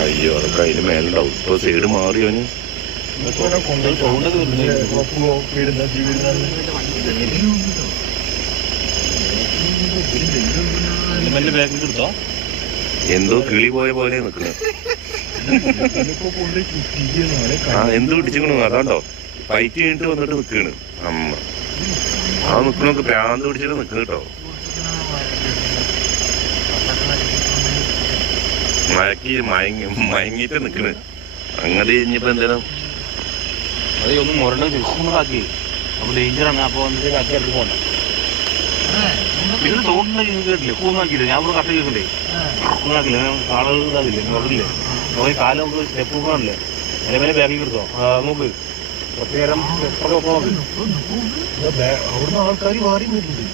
അയ്യോ അതൊക്കെ അതിന് മേലുണ്ടാവും ഇപ്പൊ സൈഡ് മാറിയോന് അവന്. എന്തോ കിളി പോയ പോലെ നിക്കണ് ആ എന്ത് പിടിച്ചിക്കണു അതാണ്ടോ? ഫൈറ്റ് കഴിഞ്ഞിട്ട് വന്നിട്ട് നിക്കാണ് അമ്മ. ആ നിക്കണൊക്കെ ഭ്രാന്ത് പിടിച്ചിട്ട് നിക്കണ് കേട്ടോ. മയക്കി മയങ്ങി മയങ്ങിട്ട് നിക്കണ്. അങ്ങനെ ഇനിയിപ്പോ എന്തേലും? അത് ഒന്ന് മുരണ്ട ആക്കി അപ്പൊ ഡേഞ്ചറാണ് അപ്പൊ ആക്കി അടുത്ത് പോകണ്ട. സൗണ്ട് കേട്ടില്ലേ? കൂന്നാക്കിയില്ല ഞാൻ ഇവിടെ കട്ട കേൾക്കണ്ടേ? കൂന്നാക്കില്ല ആളുകൾ മുറില്ലേ കുറെ കാലം നമുക്ക് സ്റ്റെപ്പ് പോകാനല്ലേ അതിനെ മേലെ ബാഗിൽ എടുത്തോ? നോക്ക്. കുറച്ച് നേരം സ്റ്റെപ്പൊക്കെ നോക്ക്. അവിടുന്ന് ആൾക്കാർ മാറി വരുന്നുണ്ട്